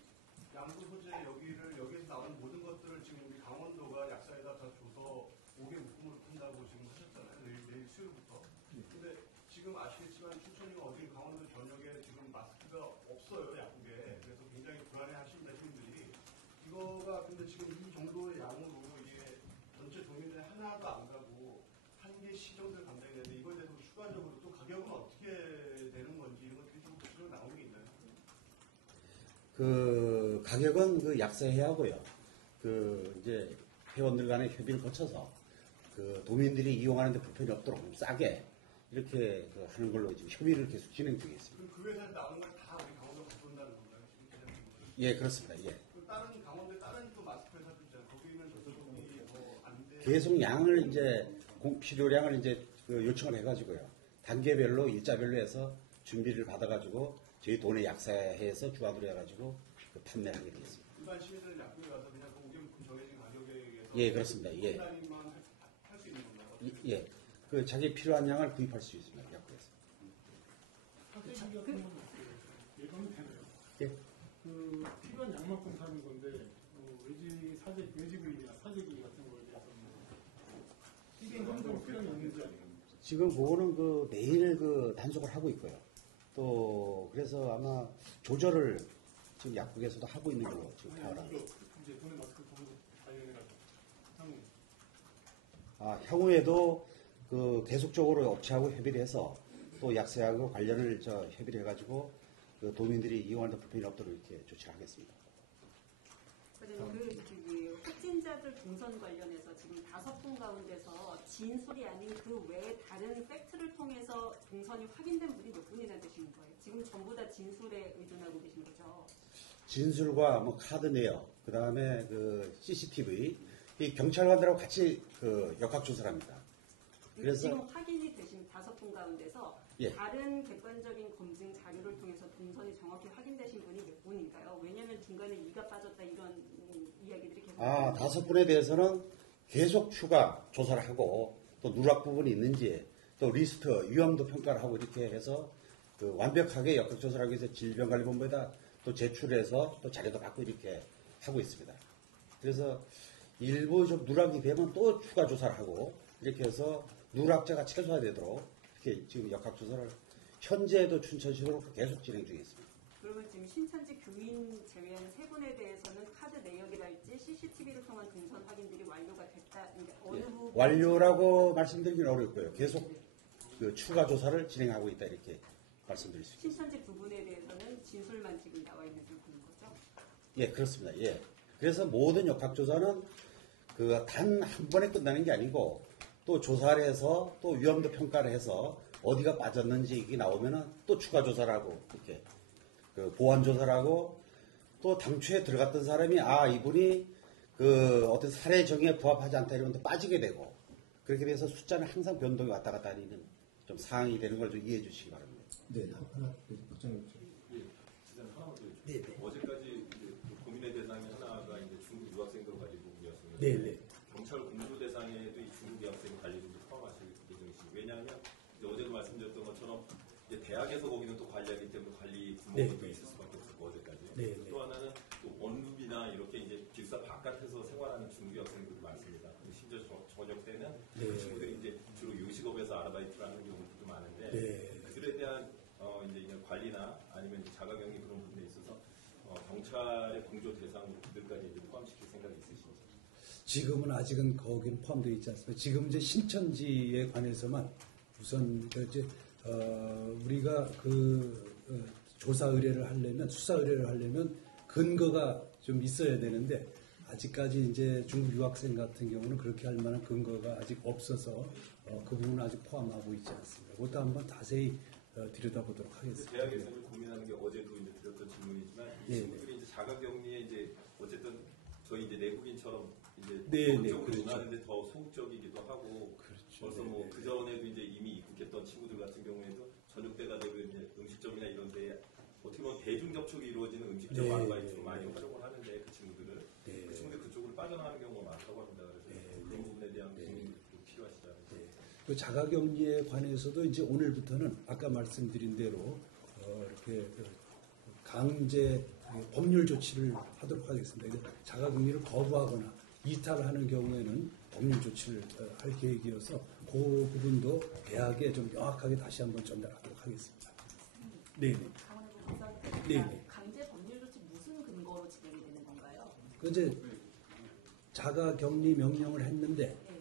양구 소재 여기에서 나온 모든 것들을 지금 우리 강원도가 약사에다 다 줘서 5개 묶음으로 푼다고 지금 하셨잖아요. 내일 수요일부터. 근데 지금 아시겠지만 춘천이가 어디 강원도 전역에 지금 마스크가 없어요, 약국에. 그래서 굉장히 불안해 하십니다, 시민들이. 이거가 근데 지금 이 정도의 양으로 이게 전체 도민들 하나도 안 가고 한 개씩 정도를 감당해야 되는데 이거에 대해서 추가적으로 또 가격은 어떻게 되는 건지 이런 것들이 좀 구체적으로 나오는 게 있나요? 가격은 약사회하고요. 이제 회원들 간의 협의를 거쳐서 도민들이 이용하는데 불편이 없도록 좀 싸게 이렇게 하는 걸로 지금 협의를 계속 진행 중에 있습니다. 그 회사에서 나오는 걸 다 우리 강원도가 가져온다는 건가요? 지금 기자님? 예, 그렇습니다. 예. 다른 강원도에 다른 또 마스크 회사도 있잖아요. 거기는 저쪽이 안 돼. 계속 양을 이제 필요량을 이제 요청을 해가지고요. 단계별로 일자별로 해서 준비를 받아가지고 저희 도내 약사회에서 주관으로 해가지고 판매를 하게 되겠습니다. 일반 시민들은 약국에 가서 그냥 그 5개 묶음 정해진 가격에 의해서 예, 그렇습니다. 예. 판단만 할 수 있는 건가요? 예. 자기 필요한 양을 구입할 수 있습니다. 약국에서. 사재기 같은 건 예방이 되나요? 예. 필요한 약만큼 사는 건데 외지구입이나 사재기 같은 거에 대해서는 이게 현장 필요는 있는지 아니면 지금 그거는 내일 단속을 하고 있고요. 또 그래서 아마 조절을 지금 약국에서도 하고 있는 걸로 지금 파악을 합니다. 이제 돈의 마스크 관련해가지고 향후에도 계속적으로 업체하고 협의를 해서 또 약사하고 관련을 협의를 해가지고 도민들이 이용하는 데 불편이 없도록 이렇게 조치를 하겠습니다. 확진자들 동선 관련해서 지금 5분 가운데서 진술이 아닌 그 외에 다른 팩트를 통해서 동선이 확인된 분이 몇 분이나 되시는 거예요? 지금 전부 다 진술에 의존하고 계신 거죠? 진술과 카드 내역, 그 다음에 CCTV, 이 경찰관들하고 같이 역학조사를 합니다. 그래서 지금 확인이 되신 5분 가운데서 예. 다른 객관적인 검증 자료를 통해서 동선이 정확히 확인되신 분이 몇 분인가요? 왜냐하면 중간에 이가 빠졌다 이런 이야기들이 계속 5분에 대해서는 계속 추가 조사를 하고 또 누락 부분이 있는지 또 리스트, 위험도 평가를 하고 이렇게 해서 완벽하게 역학조사를 하기 위해서 질병관리본부에다 또 제출해서 또 자료도 받고 이렇게 하고 있습니다. 그래서 일부 좀 누락이 되면 또 추가 조사를 하고 이렇게 해서 누락자가 최소화되도록 이렇게 지금 역학조사를 현재도 춘천시로 계속 진행 중에 있습니다. 그러면 지금 신천지 교인 제외한 3분에 대해서는 카드 내역이랄지 CCTV를 통한 동선 확인들이 완료가 됐다. 어느 부분 완료라고 말씀드리기는 어렵고요. 계속 추가 조사를 진행하고 있다 이렇게 말씀드릴 수 있습니다. 신천지 부분에 대해서는 진술만 지금 나와 있는 부분인 거죠? 예, 그렇습니다. 예. 그래서 모든 역학조사는 단 한 번에 끝나는 게 아니고 또 조사를 해서 또 위험도 평가를 해서 어디가 빠졌는지 이게 나오면은 또 추가 조사를 하고 이렇게 보완 조사를 하고 또 당초에 들어갔던 사람이 이분이 어떤 사례 정의에 부합하지 않다 이러면 또 빠지게 되고 그렇게 돼서 숫자는 항상 변동이 왔다 갔다 하는 좀 상황이 되는 걸 좀 이해해 주시기 바랍니다. 네, 하나 걱정해 네. 어제까지 고민의 대상이 하나가 중국 유학생들 관리 부분이었습니다. 네. 경찰 공조 대상에도 이 중국 유학생 관리 부분 포함하실 예정이시고 왜냐하면 어제도 말씀드렸던 것처럼 대학에서 거기는 또 관리하기 때문에 관리 부모도 있을 수밖에 없었고 어제까지. 또 하나는 또 원룸이나 이렇게 기숙사 바깥에서 생활하는 중국 유학생들이 많습니다. 심지어 저녁 때는 그 친구들이 주로 요식업에서 아르바이트를 하는 경우도 많은데 그들에 대한 관리나 아니면 자가격리 그런 부분에 있어서 경찰의 공조 대상으로 그들까지 포함시킬 생각이 있으신지? 지금은 아직은 거기는 포함되어 있지 않습니다. 지금 이제 신천지에 관해서만 우선 우리가 조사 의뢰를 하려면, 수사 의뢰를 하려면 근거가 좀 있어야 되는데, 아직까지 이제 중국 유학생 같은 경우는 그렇게 할 만한 근거가 아직 없어서 그 부분은 아직 포함하고 있지 않습니다. 그것도 한번 자세히 들여다보도록 하겠습니다. 대학에서는 고민하는 게 어제도 이제 드렸던 질문이지만 이 네, 친구들이 이제 자가격리에 이제 어쨌든 저희 이제 내국인처럼 이제 네, 소극적으로 그렇죠. 논하는데 더 소극적이기도 하고 벌써 네, 뭐 그 전에도 이제 이미 입국했던 친구들 같은 경우에도 저녁 때가 되고 이제 음식점이나 이런 데에 어떻게 보면 대중 접촉이 이루어지는 음식점 네, 아르바이트로 네, 많이 네. 활용을 하는데 그 친구들을 네. 그 친구들 그쪽으로 빠져나가는 경우가 많다고 합니다. 그래서 네, 그런 네. 부분에 대한 네. 고민이 좀 필요하시잖아요. 그 자가격리에 관해서도 이제 오늘부터는 아까 말씀드린 대로 이렇게 강제 법률 조치를 하도록 하겠습니다. 자가격리를 거부하거나 이탈하는 경우에는 법률 조치를 할 계획이어서 그 부분도 대학에 좀 명확하게 다시 한번 전달하도록 하겠습니다. 네, 네. 강원도 박사님, 네. 강제 법률 조치 무슨 근거로 진행이 되는 건가요? 그 이제 자가격리 명령을 했는데 네.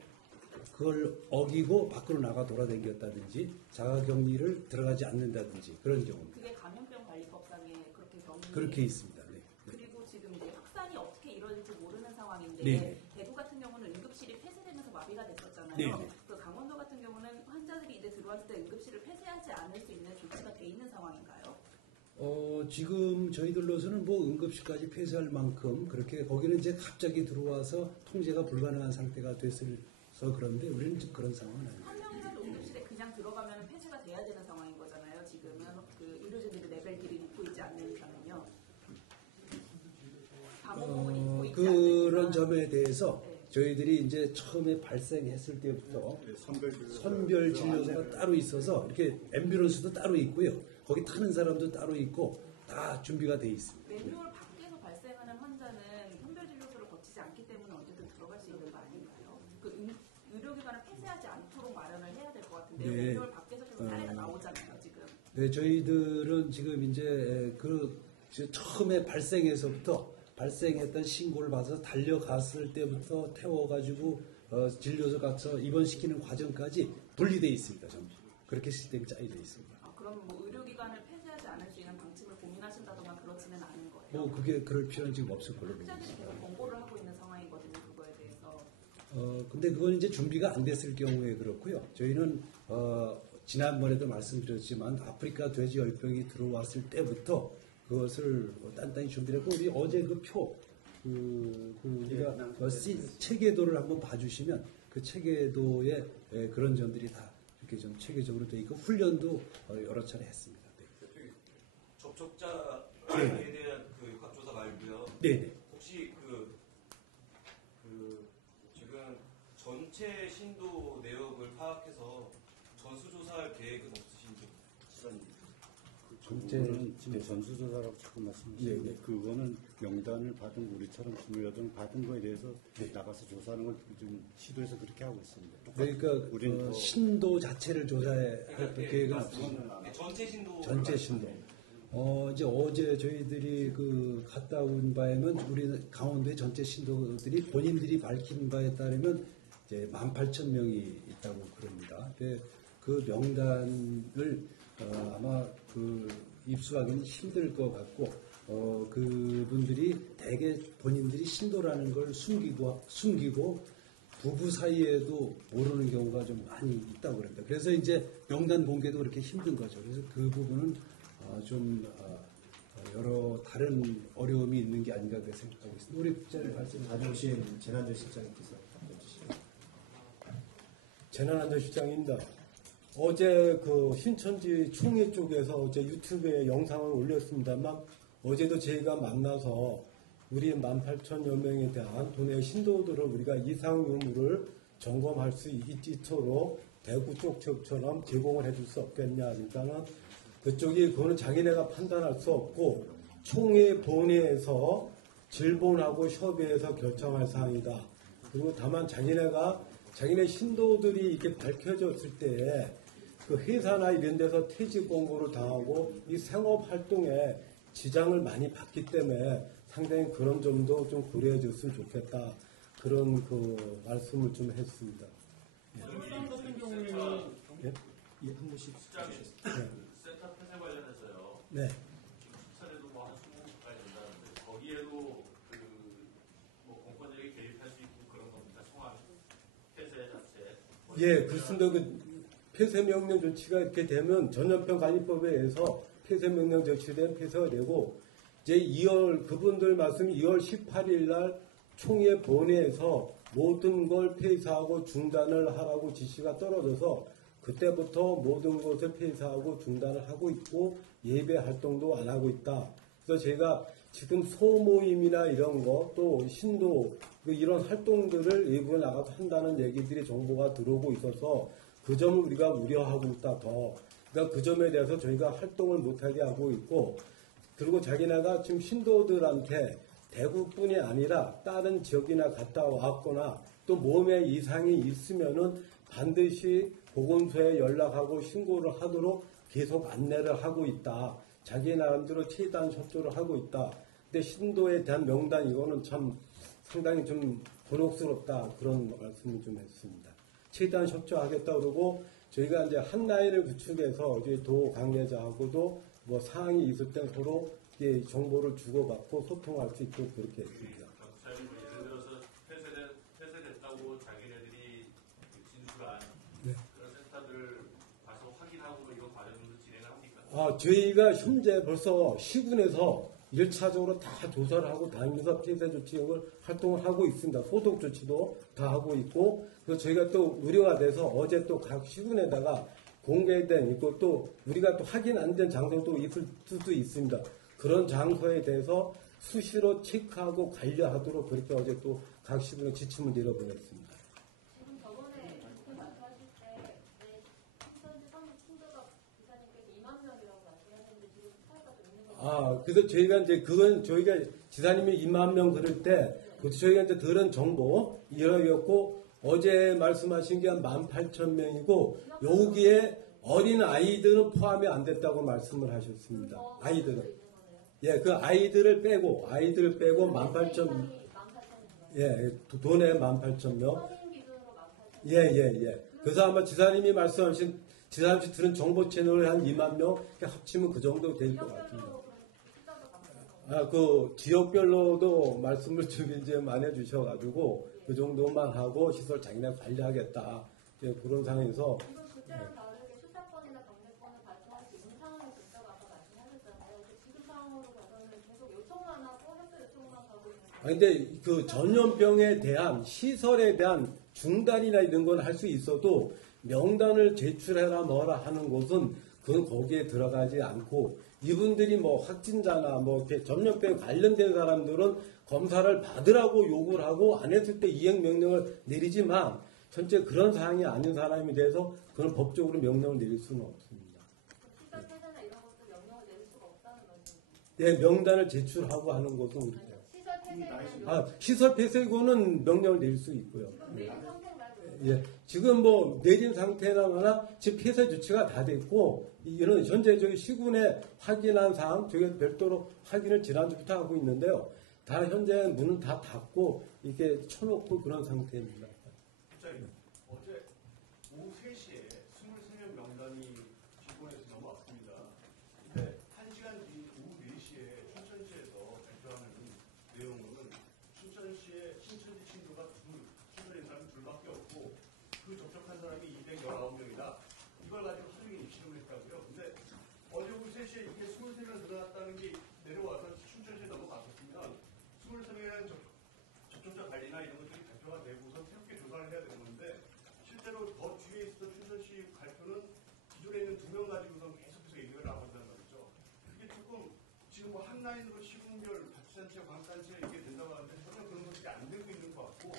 그걸 어기고 밖으로 나가 돌아다녔다든지 자가격리를 들어가지 않는다든지 그런 경우입니다. 그게 감염병 관리법상에 그렇게 경위 그렇게 있습니다. 네. 네. 그리고 지금 이제 확산이 어떻게 이루어질지 모르는 상황인데 네. 대구 같은 경우는 응급실이 폐쇄되면서 마비가 됐었잖아요. 네. 그 강원도 같은 경우는 환자들이 이제 들어왔을 때 응급실을 폐쇄하지 않을 수 있는 조치가 돼 있는 상황인가요? 지금 저희들로서는 뭐 응급실까지 폐쇄할 만큼 그렇게 거기는 이제 갑자기 들어와서 통제가 불가능한 상태가 됐어서 그런데 우리는 지금 그런 상황은 아닙니다. 한 명이라도 응급실에 그냥 들어가면 폐쇄가 돼야 되는 상황인 거잖아요. 지금은 그 의료진들이 레벨들이 입고 있지 않는 이상은요. 방호복을 입고 있지 않는 그런 이상. 점에 대해서 네. 저희들이 이제 처음에 발생했을 때부터 네, 선별 진료소가 따로 있어서 이렇게 앰뷸런스도 따로 있고요. 거기 타는 사람도 따로 있고 다 준비가 돼 있습니다. 매뉴얼 밖에서 발생하는 환자는 선별진료소를 거치지 않기 때문에 언제든 들어갈 수 있는 거 아닌가요? 그 의료기관을 폐쇄하지 않도록 마련을 해야 될 것 같은데 네. 매뉴얼 밖에서 계속 사례가 나오잖아요, 지금. 네, 저희들은 지금 이제 처음에 발생했던 신고를 받아서 달려갔을 때부터 태워가지고 진료소 가서 입원시키는 과정까지 분리되어 있습니다. 전부. 그렇게 시스템이 짜여져 있습니다. 그럼 뭐 의료기관을 폐쇄하지 않을 수 있는 방침을 고민하신다거나 그렇지는 않은 거예요. 뭐 그게 그럴 필요는 지금 없을 걸로 봅니다. 환자들이 계속 권고를 하고 있는 상황이거든요, 그거에 대해서. 근데 그건 이제 준비가 안 됐을 경우에 그렇고요. 저희는 지난번에도 말씀드렸지만 아프리카 돼지열병이 들어왔을 때부터 그것을 단단히 준비를 했고 우리 어제 그 표 우리가 체계도를 한번 봐주시면 그 체계도에 그런 점들이 다 이렇게 좀 체계적으로 돼 있고 훈련도 여러 차례 했습니다. 네. 접촉자에 대한 그 역학조사 말고요. 네네. 혹시 지금 전체 신도 내역을 파악해서 전수조사할 계획은 없으신지? 그거는 지금 전수조사라고 자꾸 말씀하시는데 네, 네. 그거는 명단을 받은 우리처럼 28명 받은 거에 대해서 나가서 조사하는 걸 좀 시도해서 그렇게 하고 있습니다. 그러니까 우리는 신도 자체를 조사할 계획은 없습니다. 전체 신도. 전체 신도. 이제 어제 저희들이 갔다 온 바에는 우리 강원도의 전체 신도들이 본인들이 밝힌 바에 따르면 이제 18,000명이 있다고 그럽니다. 그 명단을 아마 입수하기는 힘들 것 같고 그분들이 대개 본인들이 신도라는 걸 숨기고 부부 사이에도 모르는 경우가 좀 많이 있다고 그럽니다. 그래서 이제 명단 공개도 그렇게 힘든 거죠. 그래서 그 부분은 좀 여러 다른 어려움이 있는 게 아닌가 그렇게 생각하고 있습니다. 우리 국장님 말씀 안효신 재난안전실장님께서 해주시죠. 재난안전실장입니다. 어제 신천지 총회 쪽에서 어제 유튜브에 영상을 올렸습니다만 어제도 저희가 만나서 우리 18,000여 명에 대한 도내 신도들을 우리가 이상 유무를 점검할 수 있도록 대구 쪽처럼 제공을 해줄 수 없겠냐. 그러니까는 그쪽이 그거는 자기네가 판단할 수 없고 총회 본회에서 질본하고 협의해서 결정할 사항이다. 그리고 다만 자기네 신도들이 이렇게 밝혀졌을 때에 그 회사나 이런 데서 퇴직 공고를 당하고 이 생업 활동에 지장을 많이 받기 때문에 상당히 그런 점도 좀 고려해 줬으면 좋겠다. 그런 말씀을 좀 했습니다. 부산 같은 경우에는 예? 예, 한 분씩. 시장님, 네. 센터 폐쇄 관련해서요. 네. 지금 수사에도 뭐한 20분 가까이 된다는데 거기에도 그뭐 공권력이 개입할 수 있고 그런 겁니다. 송환 폐쇄 자체. 예, 그렇습니다. 그 폐쇄명령 조치가 이렇게 되면 전염병 관리법에 의해서 폐쇄명령 조치된 폐쇄가 되고 이제 2월 그분들 말씀 2월 18일 날 총회 본회에서 모든 걸 폐쇄하고 중단을 하라고 지시가 떨어져서 그때부터 모든 것을 폐쇄하고 중단을 하고 있고 예배 활동도 안 하고 있다. 그래서 제가 지금 소모임이나 이런 거 또 신도 이런 활동들을 일부에 나가서 한다는 얘기들이 정보가 들어오고 있어서 그 점을 우리가 우려하고 있다 더. 그러니까 그 점에 대해서 저희가 활동을 못하게 하고 있고 그리고 자기네가 지금 신도들한테 대구뿐이 아니라 다른 지역이나 갔다 왔거나 또 몸에 이상이 있으면은 반드시 보건소에 연락하고 신고를 하도록 계속 안내를 하고 있다. 자기 나름대로 최대한 협조를 하고 있다. 근데 신도에 대한 명단 이거는 참 상당히 좀 곤혹스럽다. 그런 말씀을 좀 했습니다. 최대한 협조하겠다 그러고 저희가 이제 한 라인을 구축해서 이제 도 관계자하고도 뭐 사항이 있을 때 서로 이제 정보를 주고받고 소통할 수 있도록 그렇게 했습니다. 목사님 예를 들어서 폐쇄됐다고 자기네들이 진술한 네. 그런 센터들을 가서 확인하고 이런 과정도 진행을 합니까? 저희가 현재 벌써 시군에서 1차적으로 다 조사를 하고 다니면서 폐쇄 조치를 활동을 하고 있습니다. 소독 조치도 다 하고 있고, 그래서 저희가 또 우려가 돼서 어제 또 각 시군에다가 공개된 있고 또 우리가 또 확인 안 된 장소도 있을 수도 있습니다. 그런 장소에 대해서 수시로 체크하고 관리하도록 그렇게 어제 또 각 시군에 지침을 내려보냈습니다. 지금 저번에 그분 말씀하실 때 신천지 신도가 기사님께서 2만 명이라고 말씀하셨는데 지금 숫자가 좀 있는 거예요. 그래서 저희가 이제 그건 저희가 지사님이 2만 명 그럴 때 저희가 이제 들은 정보 이러였고 어제 말씀하신 게 한 18,000명이고 여기에 어린 아이들은 포함이 안 됐다고 말씀을 하셨습니다. 아이들은. 예, 그 아이들을 빼고 18,000명. 예, 돈에 18,000명. 예. 그래서 아마 지사님이 말씀하신 지사님이 들은 정보 채널을 한 2만 명 합치면 그 정도 될 것 같습니다. 그 지역별로도 말씀을 좀 이제 많이 해주셔가지고 그 정도만 하고 시설 자기네 관리하겠다 그런 상황에서. 그때랑 다르게 수사권이나 경제권을 발동할 수 있는 상황이 됐다고 아까 말씀하셨잖아요. 지금 상황으로 봐서는 계속 요청만 하고 협조 요청만 하고 있는. 근데 그 전염병에 대한 시설에 대한 중단이나 이런 건 할 수 있어도 명단을 제출해라 뭐라 하는 것은 그건 거기에 들어가지 않고 이분들이 뭐 확진자나 뭐 이렇게 전염병 관련된 사람들은 검사를 받으라고 요구를 하고 안 했을 때 이행 명령을 내리지만 현재 그런 사항이 아닌 사람에 대해서 그런 법적으로 명령을 내릴 수는 없습니다. 시설 폐쇄나 이런 것도 명령을 내릴 수가 없다는 말씀이죠. 네, 명단을 제출하고 하는 것은 우리가. 시설 폐쇄는 시설 폐쇄고는 명령을 내릴 수 있고요. 지금 내린 상태인가요? 예, 지금 뭐 내린 상태나거나 지금 폐쇄 조치가 다 됐고 이런 현재 저희 시군에 확인한 사항 저희가 별도로 확인을 지난주부터 하고 있는데요. 다 현재 문은 다 닫고 이렇게 쳐놓고 그런 상태입니다. 부장님, 어제 오후 3시에 23명 명단이 기권에서 넘어왔습니다. 근데 1시간 뒤 오후 4시에 춘천시에서 발표하는 내용은 춘천시의 신천지 친구가 추천된 사람이 둘밖에 없고 그 접촉한 사람이 219명이다. 이걸 가지고 하루 종일 입시를 했다고요. 근데 어제 오후 3시에 이게 23명 늘어났다는 게 내려와서 춘천시에 넘어갔었으면 23명이라는 접촉자 관리나 이런 것들이 발표가 되고서 새롭게 조사를 해야 되는 건데 실제로 더 뒤에 있었던 춘천시 발표는 기존에 있는 2명 가지고선 계속해서 얘기가 나온다는 말이죠. 이게 조금 지금 뭐 한 라인으로 시군별 자치단체, 광단체 이게 된다고 하는데 전혀 그런 것들이 안 되고 있는 것 같고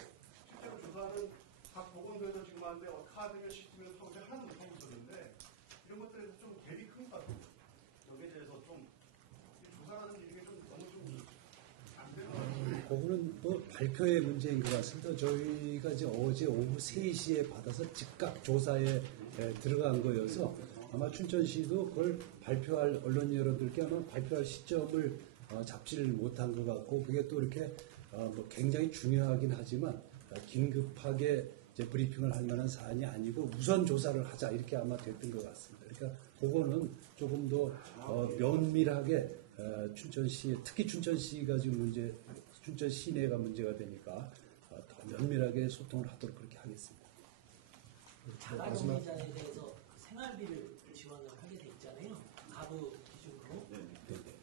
실제로 조사는 각 보건소에서 지금 하는데 카드며 시스템에서 하고 하나도 못하고 있었는데 이런 것들에서 좀 갭이 큰 것 같아요. 여기에 대해서 좀 조사라는 일이 좀 너무 좀 안 되는 것 같아요. 그거는 뭐 발표의 문제인 것 같습니다. 저희가 이제 어제 오후 3시에 받아서 즉각 조사에 들어간 거여서 아마 춘천시도 그걸 발표할 언론 여러분들께 아마 발표할 시점을 잡지를 못한 것 같고 그게 또 이렇게 뭐 굉장히 중요하긴 하지만 긴급하게 이제 브리핑을 할 만한 사안이 아니고 우선 조사를 하자 이렇게 아마 됐던 것 같습니다. 그러니까 그거는 조금 더 면밀하게 춘천시, 특히 춘천시가 지금 춘천 시내가 문제가 되니까 더 면밀하게 소통을 하도록 그렇게 하겠습니다. 자가격리자에 대해서 생활비를 지원을 하게 돼 있잖아요. 가구 기준으로.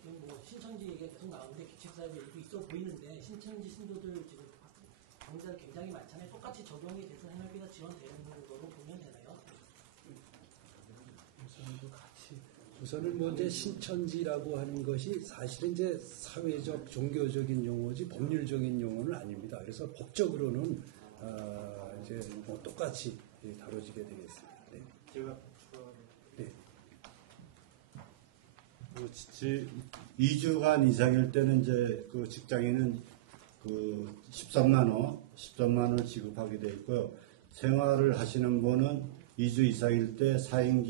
지금 뭐 신천지 얘기가 계속 나오는데 기책사회도 있어 보이는데 신천지 신도들 지금 경자들 굉장히 많잖아요. 똑같이 적용이 돼서 생활비가 지원되는 거로 보면 되나요? 우선은 뭐 이제 신천지라고 하는 것이 사실은 이제 사회적 종교적인 용어지 법률적인 용어는 아닙니다. 그래서 법적으로는 이제 뭐 똑같이 다뤄지게 되겠습니다. 네. 제가 네. 2주간 이상일 때는 이제 그 직장인은 그 13만 원을 지급하게 돼 있고요. 생활을 하시는 분은 2주 이상일 때 4인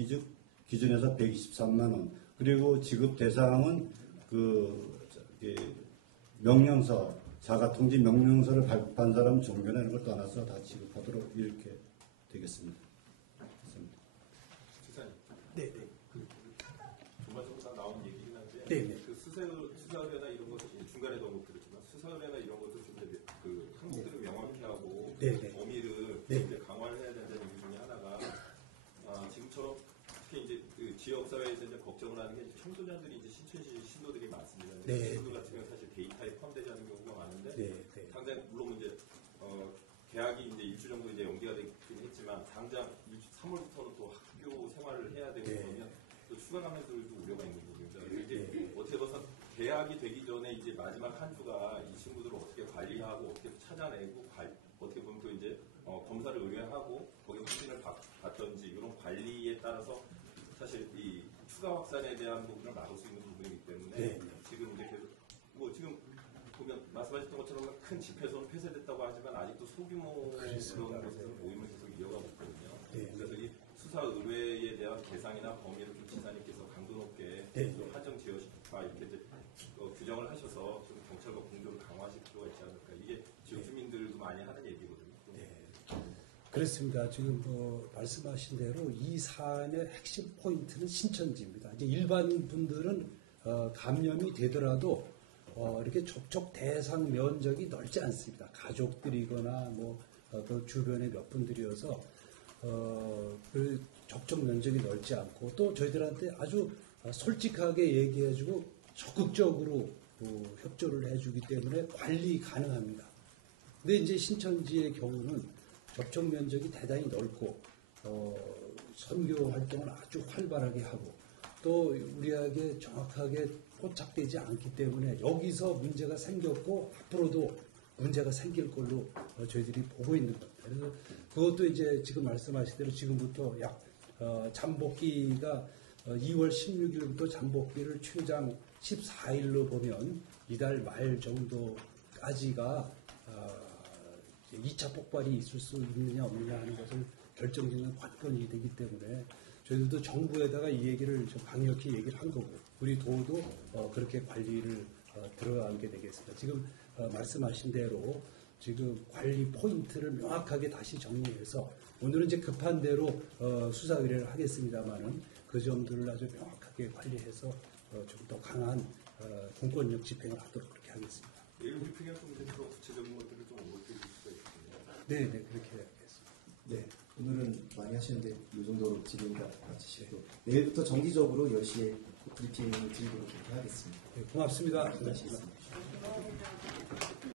기준에서 123만 원. 그리고 지급 대상은 명령서, 자가통지 명령서를 발급한 사람 종교나 이런 걸 떠나서 다 지급하도록 이렇게 되겠습니다. 지사님. 네. 전반적으로 다 나온 얘기긴 한데 네. 그 수사의뢰나 이런 것들 중간에도 언급 드렸지만 수사의뢰나 이런 것들 좀 이제 그 항목들을 명확히 하고 범위를 이제 강화를 해야 된다는 얘기 중에 하나가 지금처럼 특히 이제 그 지역 사회에서 이제 걱정을 하는 게 이제 청소년들이 이제 신천지 신도들이 많습니다. 신도 같은 경우 사실 데이터에 포함되지 않는 경우가 많은데 당장 물론 이제 계약이 이제 일주 정도 이제 연기가 되긴 했지만 당장 3월부터는 또 학교 생활을 해야 되고 그러면 또 추가 감염들도 우려가 있는 거죠. 이제 어떻게 봐서 계약이 되기 전에 이제 마지막 한 주가 이 친구들을 어떻게 관리하고 어떻게 찾아내고 어떻게 보면 또 이제 검사를 의뢰하고 거기 확진을 받던지 이런 관리에 따라서 사실 이 추가 확산에 대한 부분을 막을 수 있는 부분이기 때문에 지금 이제 계속 뭐 지금 보면 말씀하셨던 것처럼 큰 집회소는 폐쇄됐다고 하지만 아직도 소규모 그런 곳에서 모임을 계속 이어가고 있거든요. 그래서 이 수사 의뢰에 대한 대상이나 범위를 좀 지사님께서 강도 높게 좀 한정 지어시파 이렇게 이제 규정을 하셔서 좀 경찰과 공조를 강화하실 필요가 있지 않을까. 이게 지역 주민들도 많이 하는 얘기거든요. 그렇습니다. 지금 말씀하신 대로 이 사안의 핵심 포인트는 신천지입니다. 이제 일반 분들은 감염이 되더라도 이렇게 접촉 대상 면적이 넓지 않습니다. 가족들이거나 그 주변의 몇 분들이어서 그 접촉 면적이 넓지 않고 또 저희들한테 아주 솔직하게 얘기해주고 적극적으로 협조를 해주기 때문에 관리 가능합니다. 근데 이제 신천지의 경우는 접촉 면적이 대단히 넓고 선교 활동을 아주 활발하게 하고 또 우리에게 정확하게 포착되지 않기 때문에 여기서 문제가 생겼고 앞으로도 문제가 생길 걸로 저희들이 보고 있는 겁니다. 그래서 그것도 이제 지금 말씀하신 대로 지금부터 잠복기가 2월 16일부터 잠복기를 최장 14일로 보면 이달 말 정도까지가 2차 폭발이 있을 수 있느냐 없느냐 하는 것을 결정짓는 관건이 되기 때문에 저희들도 정부에다가 이 얘기를 좀 강력히 얘기를 한 거고 우리 도도 그렇게 관리를 들어가게 되겠습니다. 지금 말씀하신 대로 지금 관리 포인트를 명확하게 다시 정리해서 오늘은 이제 급한 대로 수사 의뢰를 하겠습니다만은 그 점들을 아주 명확하게 관리해서 좀 더 강한 공권력 집행을 하도록 그렇게 하겠습니다. 내일 브리핑에 좀 더 구체적인 것들을 좀 언급해 주실 수 있겠네요. 네, 그렇게 해야겠습니다. 네, 오늘은 많이 하시는데 이 정도로 질의가 마치시고 내일부터 정기적으로 10시에 브리핑을 드리도록 그렇게 하겠습니다. 네, 고맙습니다. 고맙습니다.